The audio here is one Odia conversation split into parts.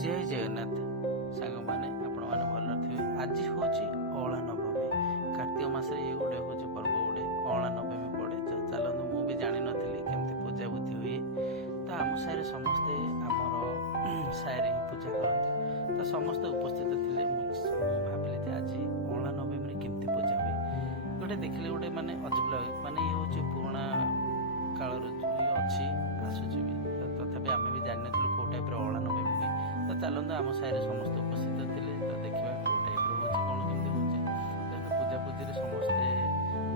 ଜୟ ଜଗନ୍ନାଥ ସାଙ୍ଗମାନେ, ଆପଣମାନେ ଭଲରେ ଥିବେ। ଆଜି ହେଉଛି ଅଁଳା ନବମୀ। କାର୍ତ୍ତିକ ମାସରେ ଇଏ ଗୋଟେ ହେଉଛି ପର୍ବ, ଗୋଟେ ଅଁଳା ନବମୀ ପଡ଼େ। ଚାଲନ୍ତୁ, ମୁଁ ବି ଜାଣିନଥିଲି କେମିତି ପୂଜାବୁଦ୍ଧି ହୁଏ। ତ ଆମ ସାହିରେ ସମସ୍ତେ ଆମର ସାହିରେ ହିଁ ପୂଜା କରନ୍ତି। ତ ସମସ୍ତେ ଉପସ୍ଥିତ ଥିଲେ। ମୁଁ ଭାବିଲି ଯେ ଆଜି ଅଁଳା ନବମୀରେ କେମିତି ପୂଜା ହୁଏ। ଗୋଟେ ଦେଖିଲେ ଗୋଟେ ମାନେ ଅଜବ ଲାଗେ। ମାନେ ଇଏ ହେଉଛି ପୁରୁଣା କାଳରୁ ଅଛି, ଆସୁଛି ବି। ତଥାପି ଆମେ ବି ଜାଣିନଥିଲୁ କେଉଁ ଟାଇପ୍ର ଅଁଳା ନବମୀ ହୁଏ। ତ ଚାଲନ୍ତୁ, ଆମ ସାହିରେ ସମସ୍ତେ ଉପସ୍ଥିତ ଥିଲେ। ତ ଦେଖିବା କେଉଁ ଟାଇପ୍ର ହେଉଛି, କ'ଣ କେମିତି ହେଉଛି। ଯେହେତୁ ପୂଜାପୂଜିରେ ସମସ୍ତେ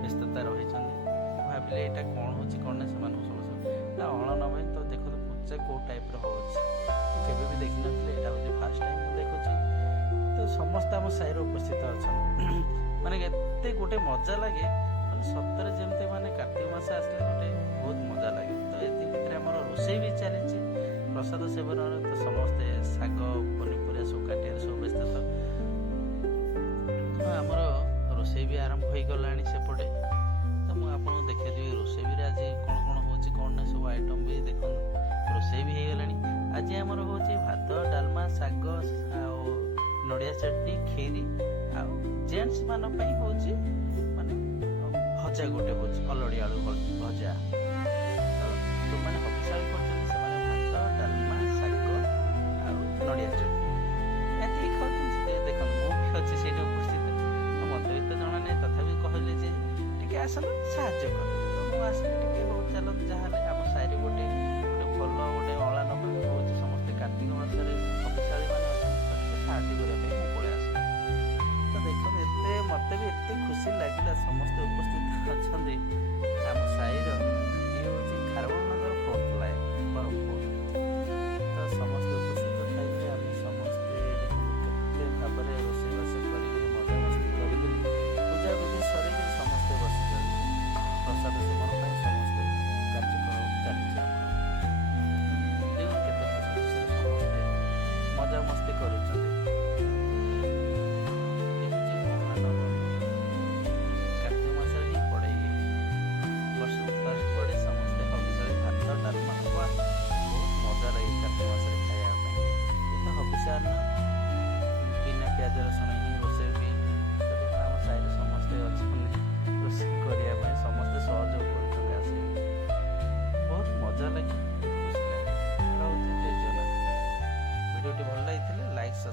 ବ୍ୟସ୍ତତା ରହିଛନ୍ତି, ମୁଁ ଭାବିଲି ଏଇଟା କ'ଣ ହେଉଛି କ'ଣ ନାହିଁ ସେମାନଙ୍କୁ ସମସ୍ତେ ନା ଅଁଳା ନବମୀ। ତ ଦେଖନ୍ତୁ ପୂଜା କେଉଁ ଟାଇପ୍ର ହେଉଛି, ମୁଁ କେବେ ବି ଦେଖିନଥିଲି। ଏଇଟା ହେଉଛି ଫାର୍ଷ୍ଟ ଟାଇମ୍ ମୁଁ ଦେଖୁଛି। ତ ସମସ୍ତେ ଆମ ସାହିରେ ଉପସ୍ଥିତ ଅଛନ୍ତି। ମାନେ ଏତେ ଗୋଟେ ମଜା ଲାଗେ, ମାନେ ସତରେ ଯେମିତି ମାନେ କାର୍ତ୍ତିକ ମାସ ଆସିଲେ ଗୋଟେ ବହୁତ ମଜା ଲାଗେ। ତ ଏତିକି ଭିତରେ ଆମର ରୋଷେଇ ବି ଚାଲିଛି ପ୍ରସାଦ ସେବନରେ। ତ ସମସ୍ତେ ଶାଗ ପନିପରିବା ସବୁ କାଟିବାରେ ସବୁ ବ୍ୟସ୍ତ। ତ ଆମର ରୋଷେଇ ବି ଆରମ୍ଭ ହୋଇଗଲାଣି ସେପଟେ। ତ ମୁଁ ଆପଣଙ୍କୁ ଦେଖେଇଦେବି ରୋଷେଇରେ ଆଜି କ'ଣ କ'ଣ ହେଉଛି କ'ଣ ନାହିଁ ସବୁ ଆଇଟମ୍ ବି ଦେଖନ୍ତୁ। ରୋଷେଇ ବି ହେଇଗଲାଣି। ଆଜି ଆମର ହେଉଛି ଭାତ, ଡାଲମା, ଶାଗ ଆଉ ନଡ଼ିଆ ଚଟଣି, କ୍ଷୀରି। ଆଉ ଜେଣ୍ଟସ୍ ମାନଙ୍କ ପାଇଁ ହେଉଛି ମାନେ ଭଜା ଗୋଟେ ହେଉଛି ଅଲଡ଼ି ଆଳୁ ଭଜା। ତ ଯେଉଁମାନେ ହବିଷାଳ କରୁଛନ୍ତି ସେମାନେ ଭାତ, ଡାଲମା, ଶାଗ ଆଉ ନଡ଼ିଆ ଚଟଣି ଏତିକି ଖାଉଛନ୍ତି। ସେ ଦେଖନ୍ତୁ, ମୁଁ ବି ଅଛି ସେଇଠି ଉପସ୍ଥିତ। ତ ମୋତେ ବି ତ ଜଣା ନାହିଁ, ତଥାପି କହିଲେ ଯେ ଟିକେ ଆସନ୍ତୁ ସାହାଯ୍ୟ କର। ତ ମୁଁ ଆସିଲି ଟିକେ, ହଉ ଚାଲନ୍ତୁ ଯାହାହେଲେ